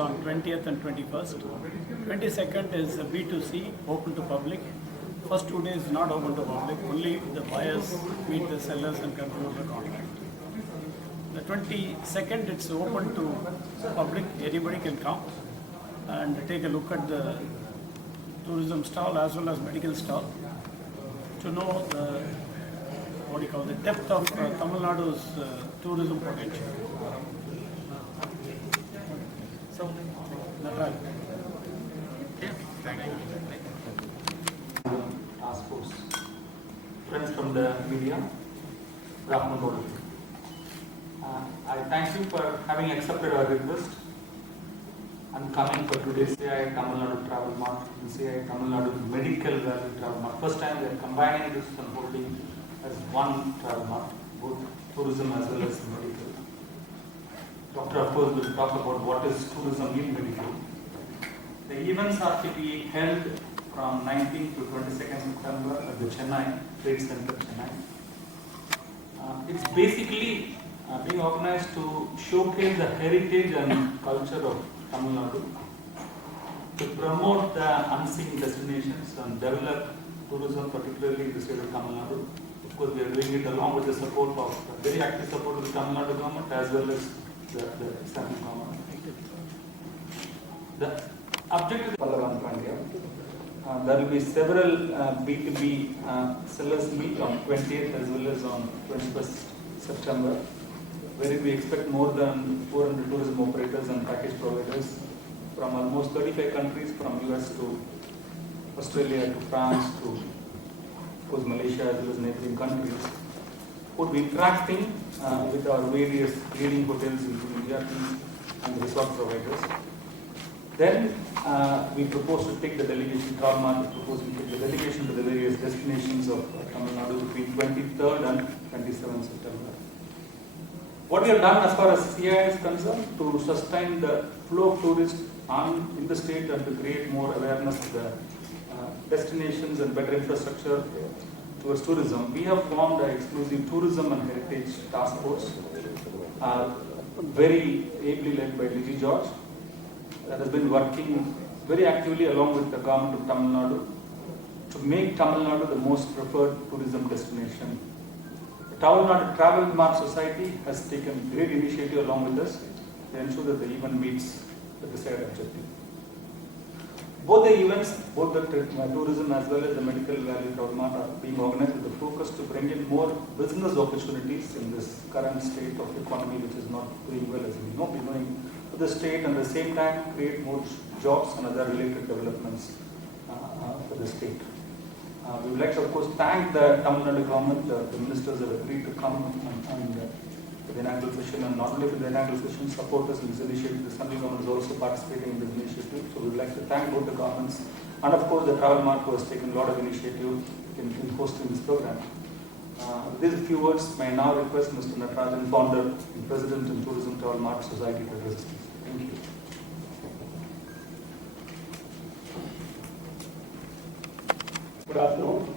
on 20th and 21st. 22nd is B2C, open to public. First 2 days not open to public, only the buyers meet the sellers and conclude the contract. The 22nd it's open to public, anybody can come and take a look at the tourism stall as well as medical stall to know the depth of Tamil Nadu's tourism potential. So, that's right. Thank you. Task force. Friends from the media, Rahman, I thank you for having accepted our request and coming for today's CI Tamil Nadu Travel Mart and CI Tamil Nadu Medical Value Travel Mart. First time we are combining this and holding as one travel mart, both tourism as well as medical. Doctor, of course, will talk about what is tourism in medical. The events are to be held from 19th to 22nd September at the Chennai Trade Center, Chennai. It's basically being organized to showcase the heritage and culture of Tamil Nadu, to promote the unseen destinations and develop tourism, particularly in the state of Tamil Nadu. Of course, we are doing it along with the support of, very active support of the Tamil Nadu government as well as the central government. The objective is there will be several B2B sellers meet on 20th as well as on 21st September, where we expect more than 400 tourism operators and package providers from almost 35 countries, from US to Australia to France to, of course, Malaysia as well as neighboring countries, would be interacting with our various leading hotels, including GRPs and resort providers. Then we propose to take the delegation, Travel Mart is proposing to take the delegation to the various destinations of Tamil Nadu between 23rd and 27th September. What we have done as far as CI is concerned, to sustain the flow of tourists in the state and to create more awareness of the destinations and better infrastructure towards tourism, we have formed an exclusive tourism and heritage task force, very ably led by Lizzie George, that has been working very actively along with the government of Tamil Nadu to make Tamil Nadu the most preferred tourism destination. The Tamil Nadu Travel Mart Society has taken great initiative along with us to ensure that the event meets the desired objective. Both the events, both the tourism as well as the medical value travel mart, are being organized with the focus to bring in more business opportunities in this current state of economy, which is not doing well, as we know, be doing to the state, and at the same time create more jobs and other related developments for the state. We would like to, of course, thank the Tamil Nadu government. The ministers have agreed to come and the inaugural session, and not only for the inaugural session, support us in this initiative. The central government is also participating in this initiative. So we would like to thank both the governments and, of course, the Travel Mart, who has taken a lot of initiative in hosting this program. With these few words, may I now request Mr. Natarajan, founder and president of Tourism Travel Mart Society, to address us. Thank you. Good afternoon.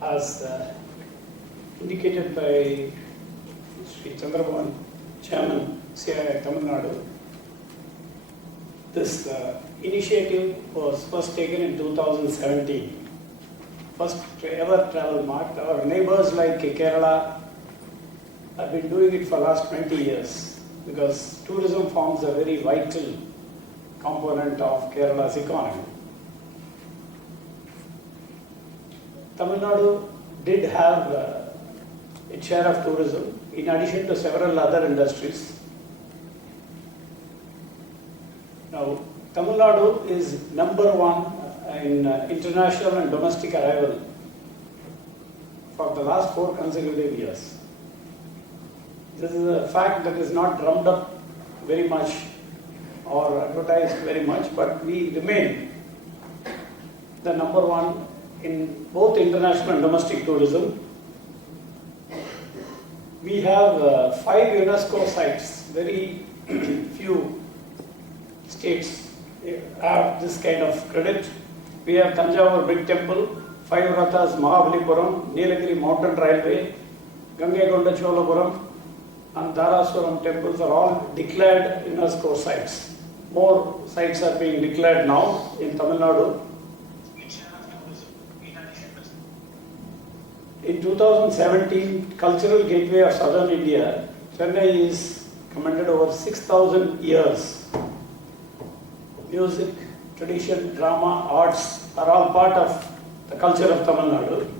As indicated by Sri Chandrababu, Chairman, CI Tamil Nadu, this initiative was first taken in 2017. First ever travel mart. Our neighbors like Kerala have been doing it for the last 20 years because tourism forms a very vital component of Kerala's economy. Tamil Nadu did have its share of tourism, in addition to several other industries. Now, Tamil Nadu is number one in international and domestic arrival for the last 4 consecutive years. This is a fact that is not drummed up very much or advertised very much, but we remain the number one in both international and domestic tourism. We have 5 UNESCO sites. Very few states have this kind of credit. We have Tanjavur Big Temple, 5 Rathas, Mahabalipuram, Nilagiri Mountain Railway, Gangaikonda Cholapuram, and Dharasuram temples are all declared UNESCO sites. More sites are being declared now in Tamil Nadu. In 2017, Cultural Gateway of Southern India, Chennai is commended over 6,000 years. Music, tradition, drama, arts are all part of the culture of Tamil Nadu.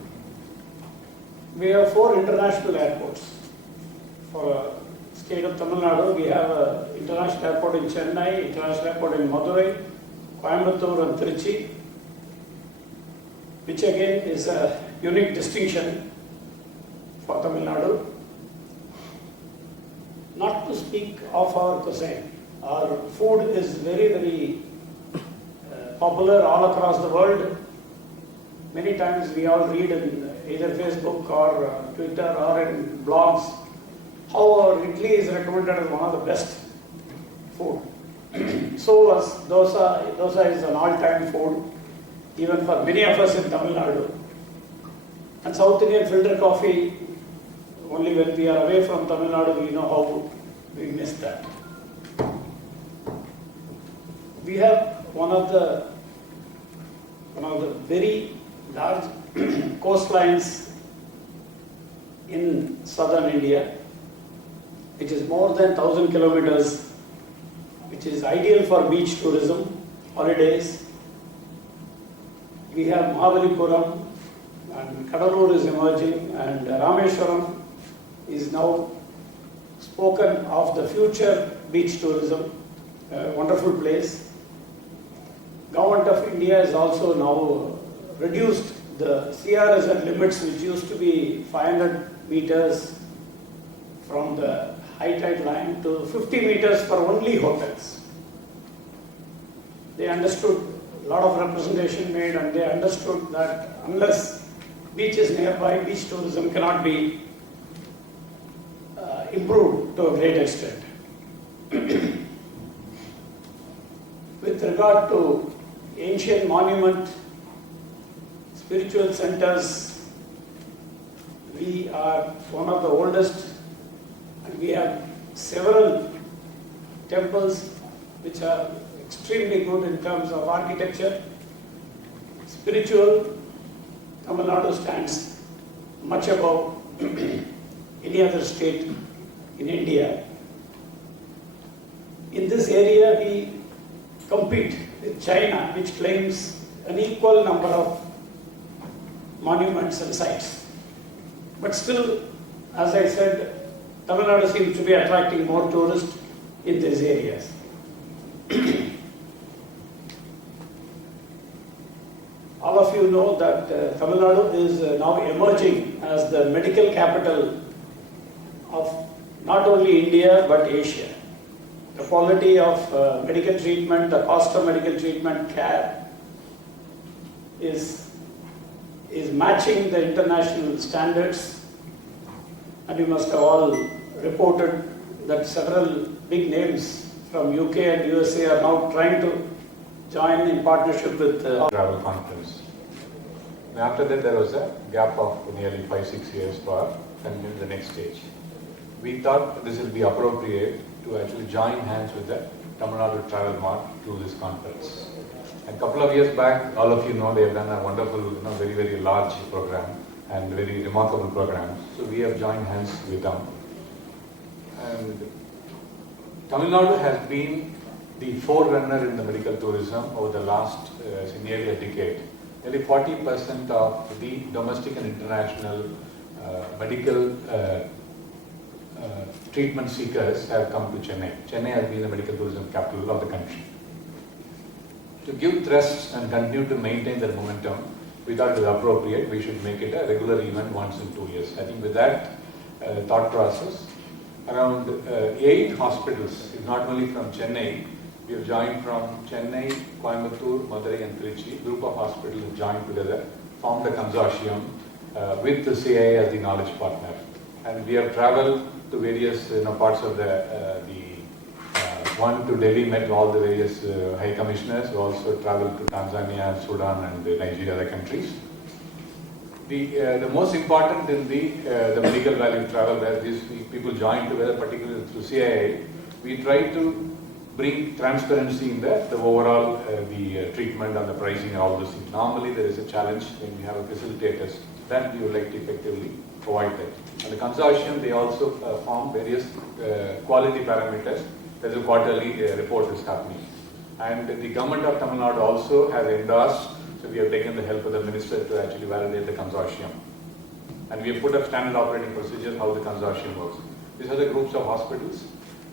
We have 4 international airports. For the state of Tamil Nadu, we have an international airport in Chennai, international airport in Madurai, Coimbatore and Trichy, which again is a unique distinction for Tamil Nadu. Not to speak of our cuisine. Our food is very, very popular all across the world. Many times we all read in either Facebook or Twitter or in blogs how our idli is recommended as one of the best food. So was dosa. Dosa is an all-time food, even for many of us in Tamil Nadu. And South Indian filter coffee, only when we are away from Tamil Nadu we know how we miss that. We have one of the very large coastlines in southern India, which is more than 1,000 kilometers, which is ideal for beach tourism, holidays. We have Mahabalipuram, and Kadalur is emerging, and Rameshwaram is now spoken of the future beach tourism, a wonderful place. Government of India has also now reduced the CRZ limits, which used to be 500 meters from the high tide line to 50 meters for only hotels. They understood, a lot of representation made, and they understood that unless beach is nearby, beach tourism cannot be improved to a great extent. With regard to ancient monument, spiritual centers, we are one of the oldest, and we have several temples which are extremely good in terms of architecture. Spiritual, Tamil Nadu stands much above any other state in India. In this area, we compete with China, which claims an equal number of monuments and sites. But still, as I said, Tamil Nadu seems to be attracting more tourists in these areas. All of you know that Tamil Nadu is now emerging as the medical capital of not only India but Asia. The quality of medical treatment, the cost of medical treatment care is matching the international standards, and you must have all reported that several big names from UK and USA are now trying to join in partnership with travel conference. And after that, there was a gap of nearly 5-6 years for continuing the next stage. We thought this will be appropriate to actually join hands with the Tamil Nadu Travel Mart to this conference. And a couple of years back, all of you know, they have done a wonderful, very, very large program and very remarkable program. So we have joined hands with them. And Tamil Nadu has been the forerunner in the medical tourism over the last nearly a decade. Nearly 40% of the domestic and international medical treatment seekers have come to Chennai. Chennai has been the medical tourism capital of the country. To give thrust and continue to maintain that momentum, we thought it was appropriate, we should make it a regular event once in 2 years. I think with that thought process, around 8 hospitals, not only from Chennai, we have joined from Chennai, Coimbatore, Madurai and Trichy. Group of hospitals have joined together, formed a consortium with the CIA as the knowledge partner. And we have traveled to various parts of one to Delhi, met all the various high commissioners. We also traveled to Tanzania, Sudan and Nigeria, other countries. The most important in the medical value travel, where these people join together, particularly through CII, we try to bring transparency in the overall treatment and the pricing and all those things. Normally there is a challenge when we have a facilitators, that we would like to effectively avoid that. And the consortium, they also form various quality parameters. There is a quarterly report is happening. And the government of Tamil Nadu also has endorsed, so we have taken the help of the minister to actually validate the consortium. And we have put up standard operating procedures how the consortium works. These are the groups of hospitals.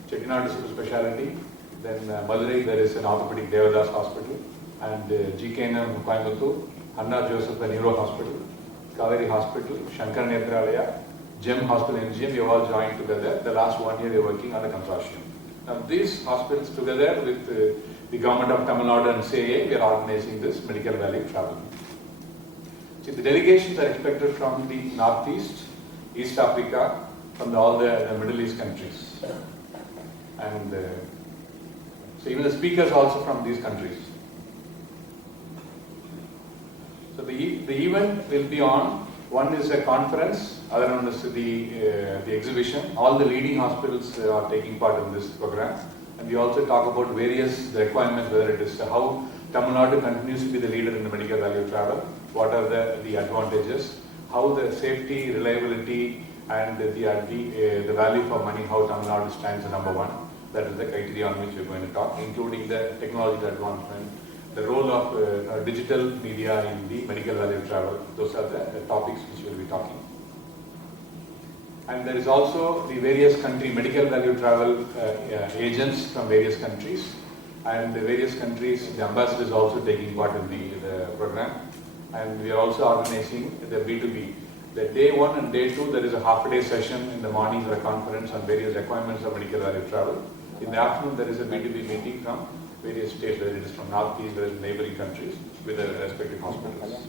Chettinad Super Speciality, then Madurai there is an orthopedic Devadas Hospital, and GKNM Coimbatore, Anna Joseph Neuro Hospital, Kaveri Hospital, Shankar Nethralaya, GEM Hospital and NGM, we have all joined together. The last 1 year we are working on the consortium. Now these hospitals together with the government of Tamil Nadu and CII, we are organizing this medical value travel. See, the delegations are expected from the Northeast, East Africa, from all the Middle East countries. And so even the speakers also from these countries. So the event will be on, one is a conference, other one is the exhibition. All the leading hospitals are taking part in this program. And we also talk about various requirements, whether it is how Tamil Nadu continues to be the leader in the medical value travel, what are the advantages, how the safety, reliability and the value for money, how Tamil Nadu stands number one. That is the criteria on which we are going to talk, including the technological advancement, the role of digital media in the medical value travel. Those are the topics which we will be talking. And there is also the various country medical value travel agents from various countries, and the various countries, the ambassadors also taking part in the program. And we are also organizing the B2B. The day 1 and day 2, there is a half-a-day session in the morning for a conference on various requirements of medical value travel. In the afternoon, there is a B2B meeting from various states, whether it is from Northeast, whether it is neighboring countries, with the respective hospitals.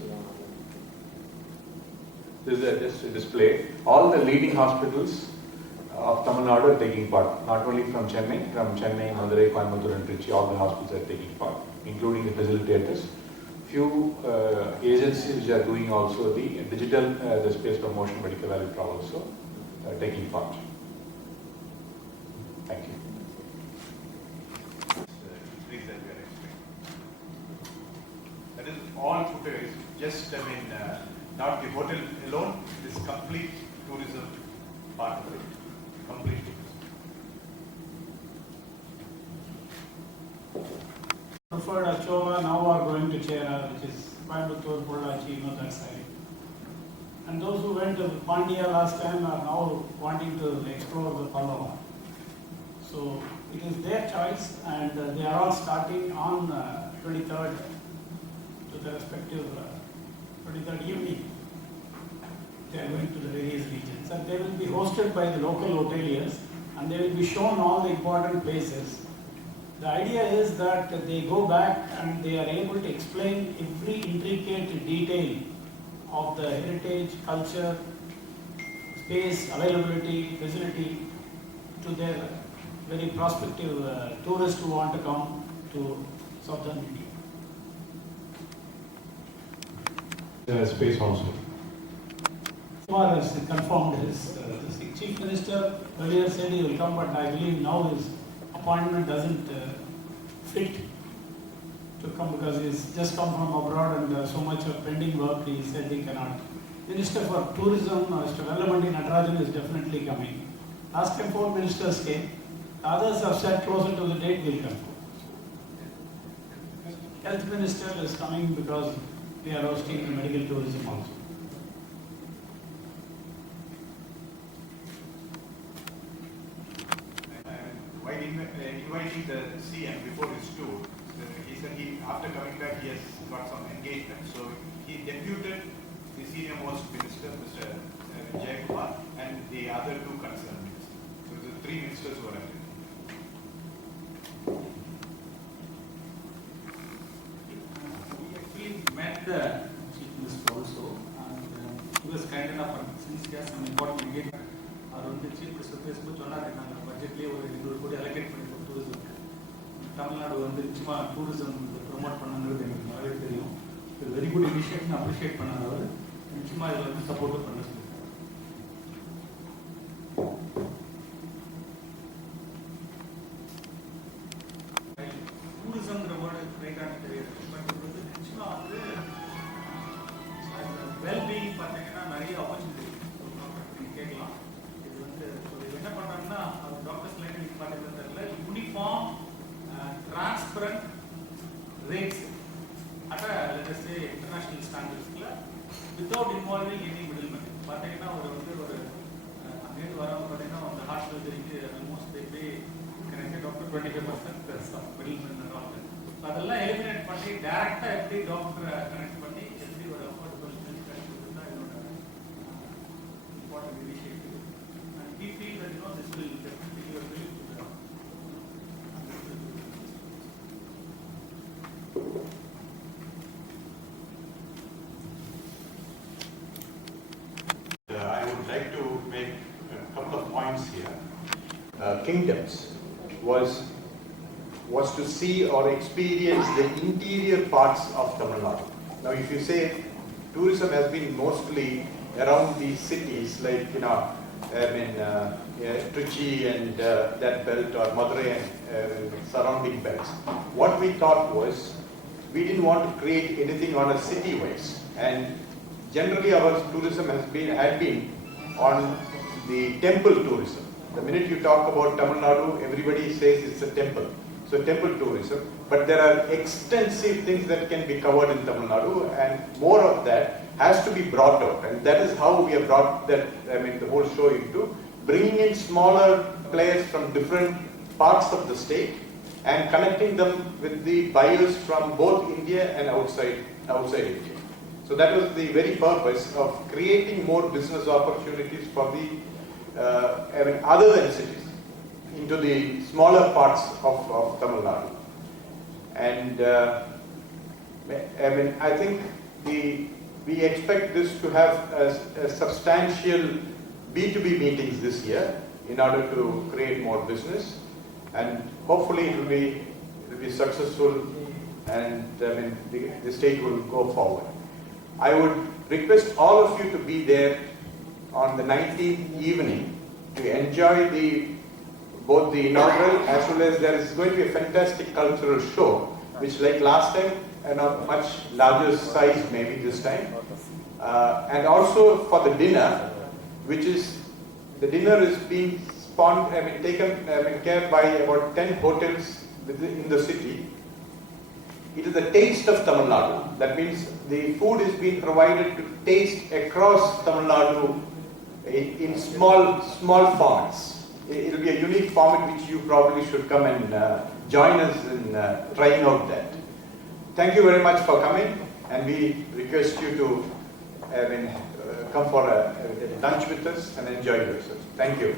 This is just a display. All the leading hospitals of Tamil Nadu are taking part, not only from Chennai, Madurai, Coimbatore and Trichy, all the hospitals are taking part, including the facilitators. Few agencies which are doing also the digital, the space promotion, medical value travel also taking part. Thank you. That is all footage, just not the hotel alone, this complete tourism part of it, complete Preferred Achola now are going to Chera, which is Coimbatore, Pollachi, that side. And those who went to Pandya last time are now wanting to explore the Pallava. So it is their choice, and they are all starting on 23rd to the respective 23rd evening. They are going to the various regions, and they will be hosted by the local hoteliers, and they will be shown all the important places. The idea is that they go back and they are able to explain every intricate detail of the heritage, culture, space, availability, facility to their very prospective tourists who want to come to southern India. Space also. Kumar has confirmed his, the Chief Minister earlier said he will come, but I believe now his appointment doesn't fit to come because he's just come from abroad and so much of pending work, he said he cannot. Minister for Tourism, Mr. Vellamandi Natarajan is definitely coming. Last time 4 ministers came, the others have said closer to the date will come. Health Minister is coming because we are hosting the medical tourism also. While inviting the CM before his tour, he said after coming back he has got some engagement. So he deputed the senior most minister, Mr. Vijay Kumar, and the other 2 concerned ministers. So the 3 ministers were attending. We actually met the Chief Minister also, and he was kind enough, since he has some important engagement. The Chief Minister budget allocate for tourism. Tamil Nadu tourism promote very good initiative, appreciate நிச்சயமா இதில் வந்து support பண்ண சொல்லுங்க. டூரிசம்ங்கிற word ரைட்டான தெரியாது, but இது வந்து நிச்சயமா வந்து வெல்பீயிங் பார்த்தீங்கன்னா நிறைய ஆப்பர்ச்சுனிட்டி நீங்கள் கேட்கலாம். இது வந்து என்ன பண்ணுறாங்கன்னா டாக்டர்ஸ் லைன் நீங்கள் பார்த்தீங்கன்னா தெரியல, uniform transparent rates at a, let us say, international standards without involving any middleman. பார்த்தீங்கன்னா ஒரு அங்கேருந்து வரவங்க பார்த்தீங்கன்னா அந்த ஹாஸ்பிட்டலுக்கு almost they pay doctor 25% of middleman and all that. அதெல்லாம் எலிமினேட் பண்ணி டைரக்டா எப்படி டாக்டரை கனெக்ட் பண்ணி எப்படி ஒரு அஃபோர்டபுள் ஹெல்த் கிடைக்கிறது தான் இதோட important initiative. And we feel that this will definitely give a relief to the I would like to make a couple of points here. Kingdoms was to see or experience the interior parts of Tamil Nadu. Now, if you say tourism has been mostly around these cities, like Trichy and that belt, or Madurai and surrounding belts. What we thought was we didn't want to create anything on a city-wise, and generally our tourism had been on the temple tourism. The minute you talk about Tamil Nadu, everybody says it's a temple. So temple tourism, but there are extensive things that can be covered in Tamil Nadu, and more of that has to be brought out, and that is how we have brought that, the whole show into bringing in smaller players from different parts of the state and connecting them with the buyers from both India and outside India. So that was the very purpose of creating more business opportunities for the other than cities, into the smaller parts of Tamil Nadu. And I think we expect this to have a substantial B2B meetings this year in order to create more business, and hopefully it will be successful, and the state will go forward. I would request all of you to be there on the 19th evening to enjoy both the inaugural, as well as there is going to be a fantastic cultural show, which like last time, and a much larger size maybe this time. And also for the dinner, which is, the dinner is being taken care by about 10 hotels in the city. It is the taste of Tamil Nadu. That means the food is being provided to taste across Tamil Nadu in small formats. It will be a unique format which you probably should come and join us in trying out that. Thank you very much for coming, and we request you to come for a lunch with us and enjoy yourselves. Thank you.